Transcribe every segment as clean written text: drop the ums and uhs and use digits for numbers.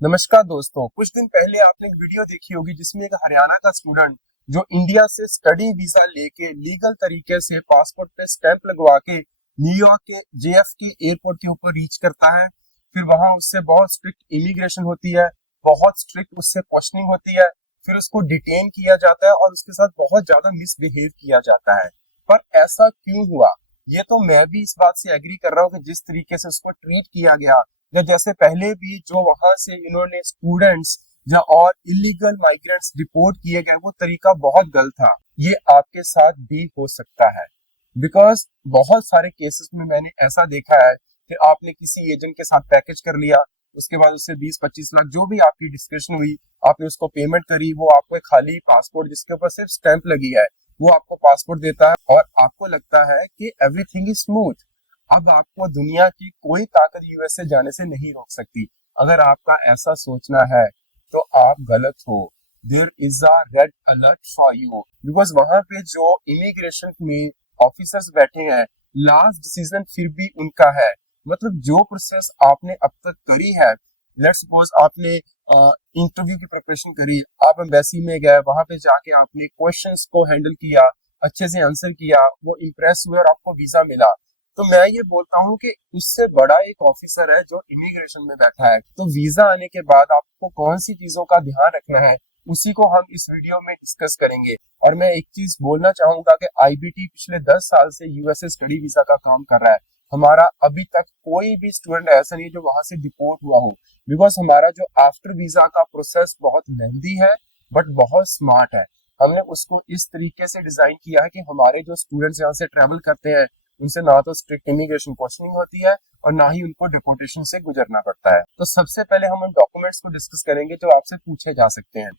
नमस्कार दोस्तों, कुछ दिन पहले आपने एक वीडियो देखी होगी जिसमें एक हरियाणा का स्टूडेंट जो इंडिया से स्टडी वीजा लेके लीगल तरीके से पासपोर्ट पे स्टैंप लगवा के न्यूयॉर्क के जेएफके एयरपोर्ट के ऊपर रीच करता है। फिर वहां उससे बहुत स्ट्रिक्ट इमिग्रेशन होती है, बहुत स्ट्रिक्ट उससे क्वेश्चनिंग होती है, फिर उसको डिटेन किया जाता है और उसके साथ बहुत ज्यादा मिसबिहेव किया जाता है। पर ऐसा क्यों हुआ? ये तो मैं भी इस बात से एग्री कर रहा हूँ कि जिस तरीके से उसको ट्रीट किया गया, या जैसे पहले भी जो वहां से इन्होंने स्टूडेंट्स या और इलीगल माइग्रेंट्स रिपोर्ट किए गए, वो तरीका बहुत गलत था। ये आपके साथ भी हो सकता है, बिकॉज बहुत सारे केसेस में मैंने ऐसा देखा है कि आपने किसी एजेंट के साथ पैकेज कर लिया, उसके बाद उससे 20-25 लाख जो भी आपकी डिस्कशन हुई, आपने उसको पेमेंट करी, वो आपको एक खाली पासपोर्ट जिसके ऊपर सिर्फ स्टैंप लगी है, वो आपको पासपोर्ट देता है और आपको लगता है कि एवरीथिंग इज स्मूथ। अब आपको दुनिया की कोई ताकत यूएसए जाने से नहीं रोक सकती। अगर आपका ऐसा सोचना है तो आप गलत हो। There is a red alert for you, because वहां पे जो इमिग्रेशन में ऑफिसर्स बैठे हैं, लास्ट डिसीजन फिर भी उनका है। मतलब जो प्रोसेस आपने अब तक करी है, लेट्स सपोज आपने इंटरव्यू की प्रिपरेशन करी, आप एम्बेसी में गए, वहां पे जाके आपने क्वेश्चंस को हैंडल किया, अच्छे से आंसर किया, वो इम्प्रेस हुए और आपको वीजा मिला, तो मैं ये बोलता हूँ कि उससे बड़ा एक ऑफिसर है जो इमिग्रेशन में बैठा है। तो वीजा आने के बाद आपको कौन सी चीजों का ध्यान रखना है, उसी को हम इस वीडियो में डिस्कस करेंगे। और मैं एक चीज बोलना चाहूंगा कि आईबीटी पिछले 10 साल से यूएसए स्टडी वीजा का काम कर रहा है। हमारा अभी तक कोई भी स्टूडेंट ऐसा नहीं जो वहां से डिपोर्ट हुआ हो, बिकॉज हमारा जो आफ्टर वीजा का प्रोसेस बहुत लेंथी है बट बहुत स्मार्ट है। हमने उसको इस तरीके से डिजाइन किया है कि हमारे जो स्टूडेंट्स यहाँ से ट्रेवल करते हैं, उनसे ना तो स्ट्रिक्ट इमिग्रेशन क्वेश्चनिंग होती है और ना ही उनको डिपोर्टेशन से गुजरना पड़ता है। तो सबसे पहले हम उन डॉक्यूमेंट्स को डिस्कस करेंगे जो आपसे पूछे जा सकते हैं।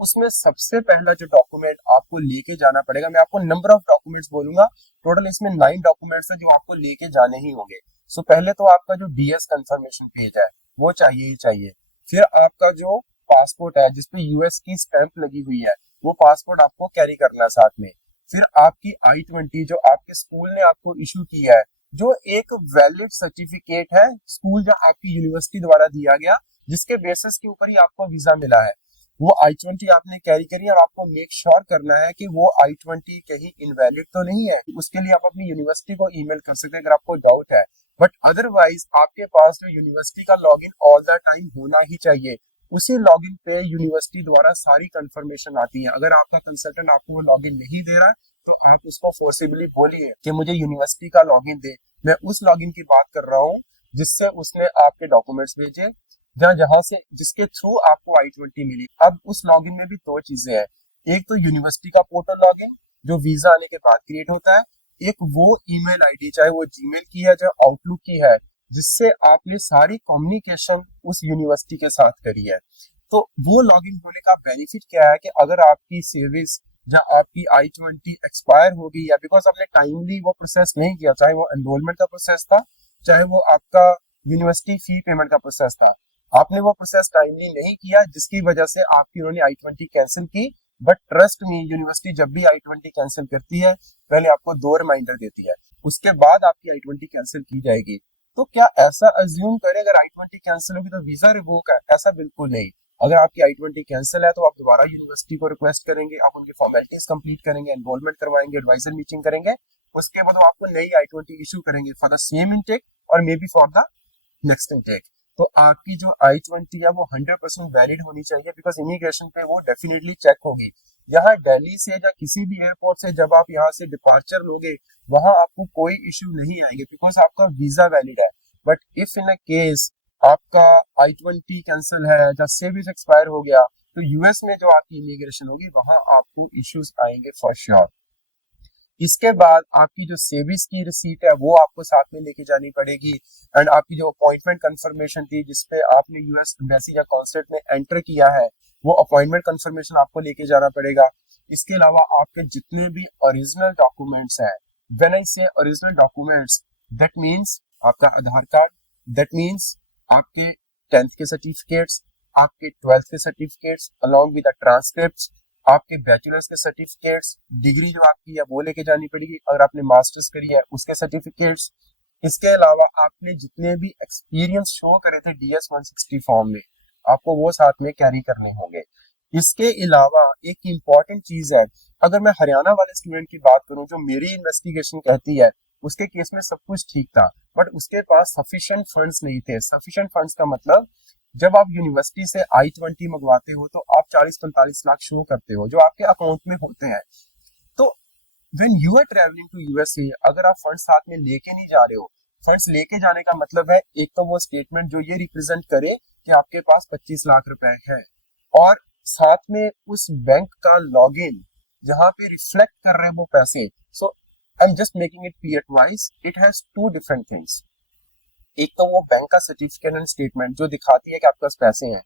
उसमें सबसे पहला जो डॉक्यूमेंट आपको लेके जाना पड़ेगा, मैं आपको नंबर ऑफ डॉक्यूमेंट्स बोलूंगा, टोटल इसमें 9 डॉक्यूमेंट्स है जो आपको लेके जाने ही होंगे। पहले तो आपका जो डीएस कंफर्मेशन पेज है वो चाहिए ही चाहिए। फिर आपका जो पासपोर्ट है जिसपे यूएस की स्टैंप लगी हुई है, वो पासपोर्ट आपको कैरी करना है साथ में। फिर आपकी I-20 जो आपके स्कूल ने आपको इशू किया है, जो एक वैलिड सर्टिफिकेट है स्कूल या आपकी यूनिवर्सिटी द्वारा दिया गया, जिसके बेसिस के ऊपर ही आपको वीजा मिला है, वो I-20 आपने कैरी करी। और आपको मेक श्योर करना है कि वो I-20 कहीं इनवैलिड तो नहीं है। उसके लिए आप अपनी यूनिवर्सिटी को ईमेल कर सकते हैं अगर आपको डाउट है, बट अदरवाइज आपके पास जो यूनिवर्सिटी का लॉगिन ऑल द टाइम होना ही चाहिए। उसी लॉगिन पे यूनिवर्सिटी द्वारा सारी कंफर्मेशन आती है। अगर आपका कंसल्टेंट आपको वो लॉगिन नहीं दे रहा, तो आप उसको फोर्सिबली बोलिए कि मुझे यूनिवर्सिटी का लॉगिन दे। मैं उस लॉगिन की बात कर रहा हूँ जिससे उसने आपके डॉक्यूमेंट्स भेजे, जहाँ जहां से जिसके थ्रू आपको I-20 मिली। अब उस लॉगिन में भी दो चीजें हैं, एक तो यूनिवर्सिटी का पोर्टल लॉगिन जो वीजा आने के बाद क्रिएट होता है, एक वो ईमेल आईडी, चाहे वो जीमेल की है चाहे आउटलुक की है, जिससे आपने सारी कम्युनिकेशन उस यूनिवर्सिटी के साथ करी है। तो वो लॉगिन होने का बेनिफिट क्या है कि अगर आपकी सर्विस या आपकी I-20 एक्सपायर हो गई, या बिकॉज आपने टाइमली वो प्रोसेस नहीं किया, चाहे वो एनरोलमेंट का प्रोसेस था, चाहे वो आपका यूनिवर्सिटी फी पेमेंट का प्रोसेस था, आपने वो प्रोसेस टाइमली नहीं किया, जिसकी वजह से आपकी उन्होंने I-20 कैंसिल की। बट ट्रस्ट में, यूनिवर्सिटी जब भी I-20 कैंसिल करती है, पहले आपको 2 रिमाइंडर देती है, उसके बाद आपकी I-20 कैंसिल की जाएगी। तो क्या ऐसा अज्यूम करें अगर I-20 कैंसिल होगी तो वीजा रिवोक है? ऐसा बिल्कुल नहीं। अगर आपकी I-20 कैंसिल है तो आप दोबारा यूनिवर्सिटी को रिक्वेस्ट करेंगे, आप उनकी फॉर्मेलिटीज कंप्लीट करेंगे, एनरोलमेंट करवाएंगे, एडवाइजर मीटिंग करेंगे, उसके बाद वो आपको नई I-20 इशू करेंगे फॉर द सेम इनटेक और may be for the next intake. तो आपकी जो I-20 है वो 100% वैलिड होनी चाहिए, बिकॉज इमिग्रेशन पे वो डेफिनेटली चेक होगी। यहाँ दिल्ली से या किसी भी एयरपोर्ट से जब आप यहाँ से डिपार्चर लोगे, वहां आपको कोई इश्यू नहीं आएंगे, बिकॉज आपका वीजा वैलिड है। But if in a case आपका I-20 कैंसिल है या सर्विस एक्सपायर हो गया, तो यूएस में जो आपकी इमिग्रेशन होगी वहां आपको इश्यूज आएंगे फॉर श्योर। इसके बाद आपकी जो सेविस की रिसीट है वो आपको साथ में लेके जानी पड़ेगी। एंड आपकी जो अपॉइंटमेंट कंफर्मेशन थी जिसपे आपने यूएस एम्बेसी या कॉन्सुलेट में एंटर किया है, वो अपॉइंटमेंट कंफर्मेशन आपको लेके जाना पड़ेगा। इसके अलावा आपके जितने भी ओरिजिनल डॉक्यूमेंट्स हैं, व्हेन आई से ओरिजिनल डॉक्यूमेंट्स, दैट मीन्स आपका आधार कार्ड, दैट मीन्स आपके 10th के सर्टिफिकेट्स, आपके 12th के certificates along with the transcripts, आपके बैचलर्स के सर्टिफिकेट्स, डिग्री जो आपकी है वो लेके जानी पड़ेगी, अगर आपने मास्टर्स करी है उसके सर्टिफिकेट्स। इसके अलावा आपने जितने भी एक्सपीरियंस शो करे थे DS-160 फॉर्म में, आपको वो साथ में कैरी करने होंगे। इसके अलावा एक इम्पॉर्टेंट चीज है, अगर मैं हरियाणा वाले स्टूडेंट की बात करूं, जो मेरी इन्वेस्टिगेशन कहती है, उसके केस में सब कुछ ठीक था, बट उसके पास सफिशिएंट फंड्स नहीं थे। सफिशिएंट फंड्स का मतलब, जब आप यूनिवर्सिटी से I-20 मंगवाते हो तो आप 40-45 लाख शो करते हो जो आपके अकाउंट में होते हैं। तो when you are travelling to USA, अगर आप फंड साथ में लेके नहीं जा रहे हो, फंड्स लेके जाने का मतलब है एक तो वो स्टेटमेंट जो ये रिप्रेजेंट करे कि आपके पास 25 लाख रुपए है, और साथ में उस बैंक का लॉगिन जहां पे रिफ्लेक्ट कर रहे हैं वो पैसे। So I am just making it clear twice, it has two different things. एक तो वो बैंक का सर्टिफिकेट एंड स्टेटमेंट जो दिखाती है कि आपके पास पैसे हैं।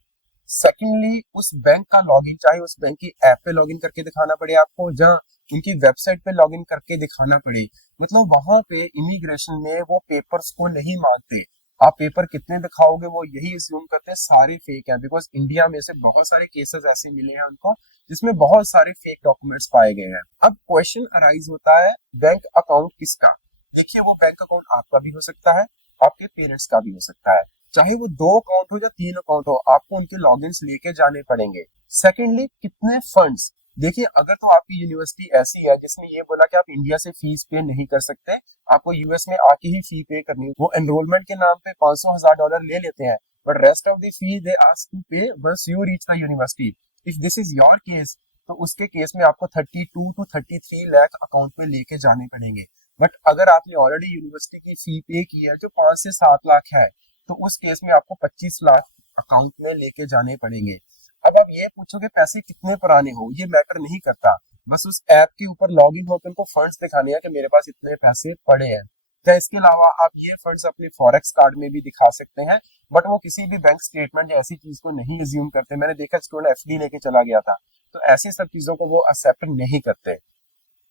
सेकेंडली उस बैंक का लॉगिन, चाहे उस बैंक की ऐप पे लॉगिन करके दिखाना पड़े आपको, जहाँ उनकी वेबसाइट पे लॉगिन करके दिखाना पड़े। मतलब वहां पे इमिग्रेशन में वो पेपर्स को नहीं मानते। आप पेपर कितने दिखाओगे वो यही अज्यूम करते हैं सारे फेक हैं, बिकॉज इंडिया में से बहुत सारे केसेस ऐसे मिले हैं उनको जिसमें बहुत सारे फेक डॉक्यूमेंट्स पाए गए हैं। अब क्वेश्चन अराइज होता है बैंक अकाउंट किसका। देखिए, वो बैंक अकाउंट आपका भी हो सकता है, आपके पेरेंट्स का भी हो सकता है, चाहे वो 2 अकाउंट हो या 3 अकाउंट हो, आपको उनके लॉगिन्स लेके जाने पड़ेंगे। सेकेंडली, कितने फंड्स। देखिए, अगर तो आपकी यूनिवर्सिटी ऐसी है जिसने ये बोला कि आप इंडिया से फीस पे नहीं कर सकते, आपको यूएस में आके ही फी पे करनी, वो एनरोलमेंट के नाम पे $500,000 ले लेते हैं, but rest of the fee they ask to pay once you reach the university. If this is your case, तो उसके केस में आपको 32 to 33 लाख अकाउंट में लेके जाने पड़ेंगे। बट अगर आपने ऑलरेडी यूनिवर्सिटी की फी पे की है जो 5 से 7 लाख है, तो उस केस में आपको 25 लाख अकाउंट में लेके जाने पड़ेंगे। अब आप ये पूछोगे पैसे कितने पुराने हो, ये मैटर नहीं करता, बस उस ऐप के ऊपर लॉग इन होकर उनको फंड्स दिखाने हैं कि मेरे पास इतने पैसे पड़े हैं। या इसके अलावा आप ये फंड्स अपने फॉरेक्स कार्ड में भी दिखा सकते हैं, बट वो किसी भी बैंक स्टेटमेंट या ऐसी चीज को नहीं अज्यूम करते। मैंने देखा स्टूडेंट एफडी लेके चला गया था, तो ऐसी सब चीजों को वो एक्सेप्ट नहीं करते।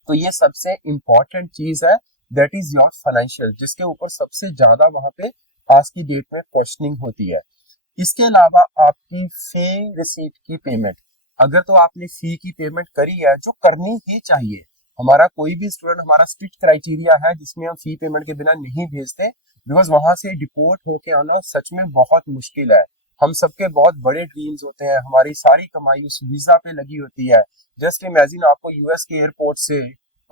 तो ये सबसे इंपॉर्टेंट चीज है, दैट इज योर फाइनेंशियल, जिसके ऊपर सबसे ज्यादा वहां पे आज की डेट में क्वेश्चनिंग होती है। इसके अलावा आपकी फी रिसीट की पेमेंट, अगर तो आपने फी की पेमेंट करी है, जो करनी ही चाहिए, हमारा कोई भी स्टूडेंट, हमारा स्ट्रिक्ट क्राइटेरिया है जिसमें हम फी पेमेंट के बिना नहीं भेजते, बिकॉज वहां से डिपोर्ट होके आना सच में बहुत मुश्किल है। हम सबके बहुत बड़े ड्रीम्स होते हैं, हमारी सारी कमाई उस वीजा पे लगी होती है। जस्ट इमेजिन आपको यूएस के एयरपोर्ट से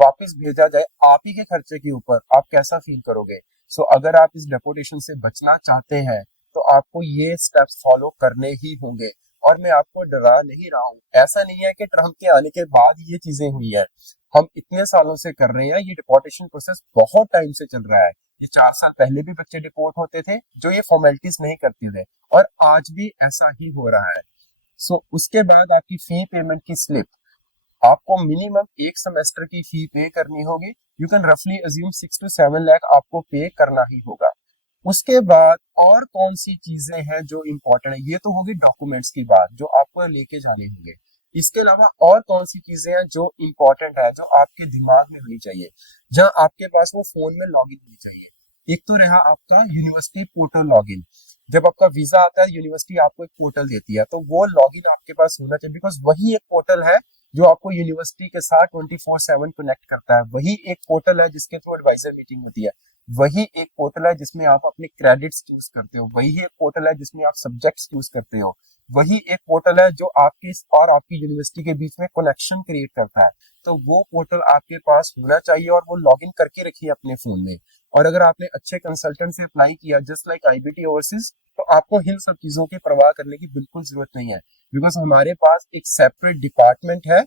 वापस भेजा जाए आप ही के खर्चे के ऊपर, आप कैसा फील करोगे। सो अगर आप इस डेपोटेशन से बचना चाहते हैं तो आपको ये स्टेप्स फॉलो करने ही होंगे। और मैं आपको डरा नहीं रहा हूँ, ऐसा नहीं है कि ट्रम्प के आने के बाद ये चीजें हुई है, हम इतने सालों से कर रहे हैं, ये डिपोर्टेशन प्रोसेस बहुत टाइम से चल रहा है। ये 4 साल पहले भी बच्चे डिपोर्ट होते थे जो ये फॉर्मेलिटीज नहीं करते थे, और आज भी ऐसा ही हो रहा है। सो उसके बाद आपकी फी पेमेंट की स्लिप, आपको मिनिमम 1 सेमेस्टर की फी पे करनी होगी। यू कैन रफली अज्यूम 6 to 7 लाख आपको पे करना ही होगा। उसके बाद और कौन सी चीजें हैं जो इंपॉर्टेंट है, ये तो होगी डॉक्यूमेंट्स की बात जो आपको लेके जाने होंगे। इसके अलावा और कौन सी चीजें हैं जो इंपॉर्टेंट है, जो आपके दिमाग में होनी चाहिए, जहां आपके पास वो फोन में लॉगिन होनी चाहिए। एक तो रहा आपका यूनिवर्सिटी पोर्टल लॉगिन। जब आपका वीजा आता है, यूनिवर्सिटी आपको एक पोर्टल देती है, तो वो लॉगिन आपके पास होना चाहिए, बिकॉज वही एक पोर्टल है जो आपको यूनिवर्सिटी के साथ 24/7 कनेक्ट करता है। वही एक पोर्टल है जिसके थ्रू एडवाइजर मीटिंग होती है। वही एक पोर्टल है जिसमें आप अपने क्रेडिट्स चूज करते हो। वही एक पोर्टल है जिसमें आप सब्जेक्ट्स चूज करते हो। वही एक पोर्टल है जो आपकी और आपकी यूनिवर्सिटी के बीच में कनेक्शन क्रिएट करता है। तो वो पोर्टल आपके पास होना चाहिए और वो लॉगिन करके रखिए अपने फोन में। और अगर आपने अच्छे कंसल्टेंट से अप्लाई किया जस्ट लाइक आईबीटी ओवरसीज, तो आपको इन सब चीजों की परवाह करने की बिल्कुल जरूरत नहीं है, बिकॉज हमारे पास एक सेपरेट डिपार्टमेंट है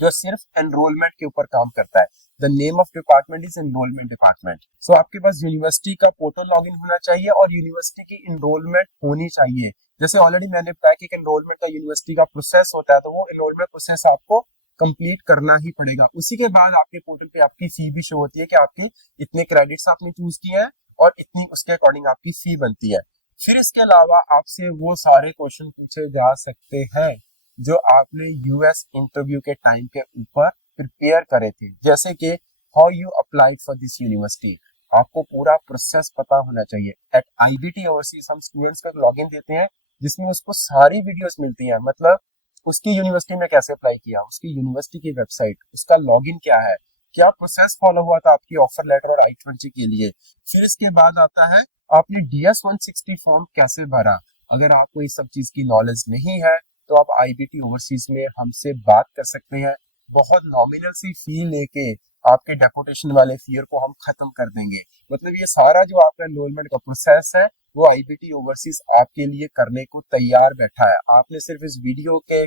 जो सिर्फ एनरोलमेंट के ऊपर काम करता है। The name of department is enrollment department. So आपके पास यूनिवर्सिटी का पोर्टल लॉगिन होना चाहिए और यूनिवर्सिटी की एनरोलमेंट होनी चाहिए। जैसे ऑलरेडी मैंने बताया कि एनरोलमेंट का यूनिवर्सिटी का प्रोसेस होता है, तो वो एनरोलमेंट प्रोसेस आपको कंप्लीट करना ही पड़ेगा। उसी के बाद आपके पोर्टल पे आपकी फी भी शो होती है कि आपके इतने क्रेडिट्स आपने चूज किए हैं और इतनी उसके अकॉर्डिंग आपकी फी बनती है। फिर इसके अलावा आपसे वो सारे क्वेश्चन पूछे जा सकते हैं जो आपने यूएस इंटरव्यू के टाइम के ऊपर प्रिपेयर करे थे, जैसे कि how you apply for this university. आपको पूरा प्रोसेस पता होना चाहिए। एट आईबीटी ओवरसीज हम स्टूडेंट्स को लॉगिन देते हैं जिसमें उसको सारी वीडियोस मिलती हैं, मतलब उसकी यूनिवर्सिटी में कैसे अप्लाई किया, उसकी यूनिवर्सिटी की वेबसाइट, उसका लॉगिन क्या है, क्या प्रोसेस फॉलो हुआ था आपकी ऑफर लेटर और I-20 के लिए। फिर इसके बाद आता है आपने DS-160 फॉर्म कैसे भरा, अगर आपको इस सब चीज की नॉलेज नहीं है तो आप आईबीटी ओवरसीज में हमसे बात कर सकते हैं। बहुत नॉमिनल सी फी लेके आपके डेपुटेशन वाले फियर को हम खत्म कर देंगे। मतलब ये सारा जो आपका एनरोलमेंट का प्रोसेस है वो आईबीटी ओवरसीज आपके लिए करने को तैयार बैठा है। आपने सिर्फ इस वीडियो के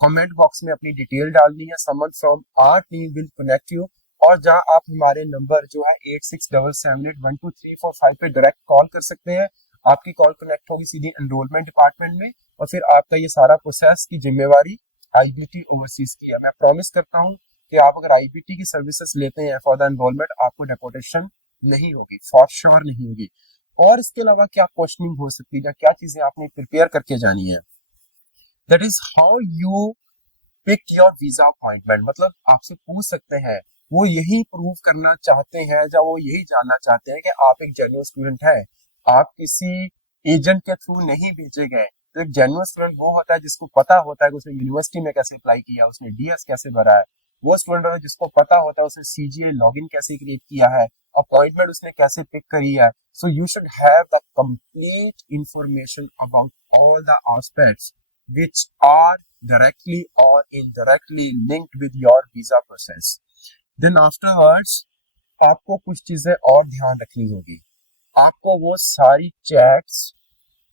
कमेंट बॉक्स में अपनी डिटेल डालनी है, someone from our team will connect you, और जहां आप हमारे नंबर जो है 8677812345 पे डायरेक्ट कॉल कर सकते हैं। आपकी कॉल कनेक्ट होगी सीधी एनरोलमेंट डिपार्टमेंट में और फिर आपका ये सारा प्रोसेस की जिम्मेवारी आईबीटी ओवरसीज की है। मैं प्रॉमिस करता हूँ कि आप अगर आईबीटी की सर्विसेज लेते हैं फॉर द एनरोलमेंट, आपको डेपोटेशन नहीं होगी, फॉर श्योर नहीं होगी। और इसके अलावा क्या क्वेश्चनिंग हो सकती है या क्या चीजें आपने प्रिपेयर करके जानी है, that is how you pick your visa appointment. मतलब आपसे पूछ सकते हैं, वो यही प्रूव करना चाहते हैं या वो यही जानना चाहते हैं कि आप एक जेन्युइन स्टूडेंट हैं, आप किसी एजेंट के थ्रू नहीं भेजे गए। तो एक जेन्युइन स्टूडेंट वो होता है जिसको पता होता है कि उसने यूनिवर्सिटी में कैसे अप्लाई किया, उसने डीएस कैसे भरा है। वो स्टूडेंट होता है जिसको पता होता है उसने सीजीए लॉगिन कैसे क्रिएट किया है, अपॉइंटमेंट उसने कैसे पिक करी है। So you should have the complete information about all the aspects which are directly or indirectly linked with your visa process. Then afterwards आपको कुछ चीजें और ध्यान रखनी होगी। आपको वो सारी चैट्स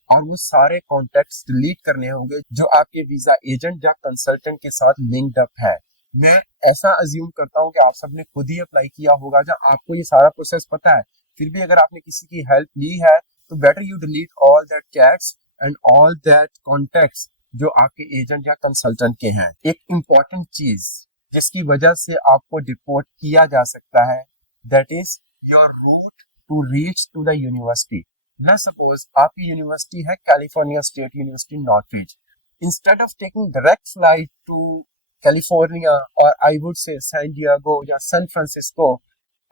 और वो सारे कॉन्टेक्ट्स डिलीट करने होंगे जो आपके वीजा एजेंट या कंसल्टेंट के साथ लिंक्ड अप है। मैं ऐसा अज्यूम करता हूँ कि आप सबने खुद ही अप्लाई किया होगा, जब आपको ये सारा प्रोसेस पता है, फिर भी अगर आपने किसी की हेल्प ली है तो better you delete all that chats and all that contacts जो आपके एजेंट या कंसल्टेंट के हैं। एक इंपॉर्टेंट चीज जिसकी वजह से आपको डिपोर्ट किया जा सकता है, that is your route to reach to the university. ना सपोज आपकी यूनिवर्सिटी है California State University Northridge, instead of taking direct flight to California और I would say San Diego या सैन फ्रांसिस्को,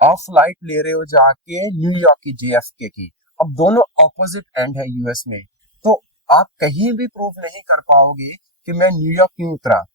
आप फ्लाइट ले रहे हो जाके न्यूयॉर्क की जेएफके की। अब दोनों ऑपोजिट एंड है यूएस में, तो आप कहीं भी प्रूव नहीं कर पाओगे कि मैं न्यूयॉर्क क्यों उतरा,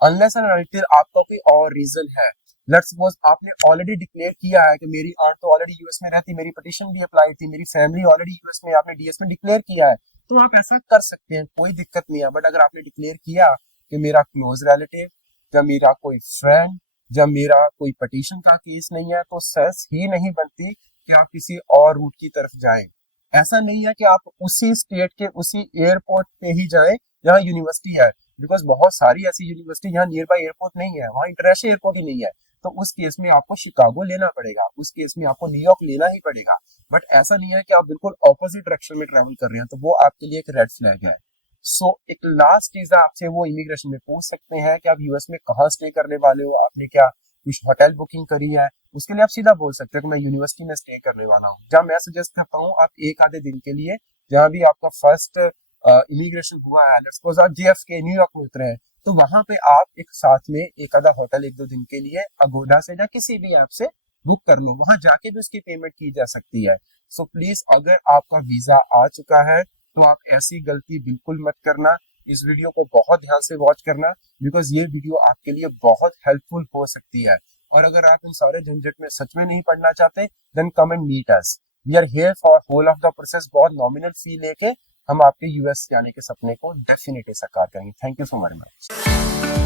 अनलेस एंड अनटिल आपका कोई और रीजन है। लेट्स सपोज आपने ऑलरेडी डिक्लेयर किया है कि मेरी आंट तो ऑलरेडी यूएस में रहती, मेरी पिटीशन भी अप्लाई थी, मेरी फैमिली ऑलरेडी यूएस में, आपने डीएस में डिक्लेयर किया है, तो आप ऐसा कर सकते हैं, कोई दिक्कत नहीं है। बट अगर आपने डिक्लेयर किया कि मेरा क्लोज रिलेटिव या मेरा कोई फ्रेंड या मेरा कोई पिटीशन का केस नहीं है, तो सेंस ही नहीं बनती कि आप किसी और रूट की तरफ जाएं। ऐसा नहीं है कि आप उसी स्टेट के उसी एयरपोर्ट पे ही जाएं जहां यूनिवर्सिटी है, बिकॉज बहुत सारी ऐसी यूनिवर्सिटी यहाँ नियर बाय एयरपोर्ट नहीं है, वहाँ इंटरनेशनल एयरपोर्ट ही नहीं है। तो उस केस में आपको शिकागो लेना पड़ेगा, उस केस में आपको न्यूयॉर्क लेना ही पड़ेगा। बट ऐसा नहीं है कि आप बिल्कुल ऑपोजिट डायरेक्शन में ट्रेवल कर रहे हैं, तो वो आपके लिए एक रेड फ्लैग है। सो एक लास्ट चीज आपसे वो इमिग्रेशन में पूछ सकते हैं कि आप यूएस में कहाँ स्टे करने वाले हो, आपने क्या कुछ होटल बुकिंग करी है। उसके लिए आप सीधा बोल सकते हो कि मैं यूनिवर्सिटी में स्टे करने वाला हूँ। जहाँ मैं सजेस्ट करता हूँ आप एक आधे दिन के लिए, जहाँ भी आपका फर्स्ट इमिग्रेशन हुआ है, लेट्स सपोज आप जेएफके न्यूयॉर्क में उतरे हैं, तो वहां पे आप एक साथ में एक आधा होटल एक दो दिन के लिए अगोडा से या किसी भी ऐप से बुक कर लो, वहां जाके भी उसकी पेमेंट की जा सकती है। सो प्लीज अगर आपका वीजा आ चुका है तो आप ऐसी गलती बिल्कुल मत करना। इस वीडियो को बहुत ध्यान से वॉच करना, बिकॉज ये वीडियो आपके लिए बहुत हेल्पफुल हो सकती है। और अगर आप इन सारे झंझट में सच में नहीं पढ़ना चाहते, then come and meet us, we are here for whole of the process. बहुत नॉमिनल फी लेके हम आपके यूएस जाने के सपने को डेफिनेटली साकार करेंगे। Thank you so very much.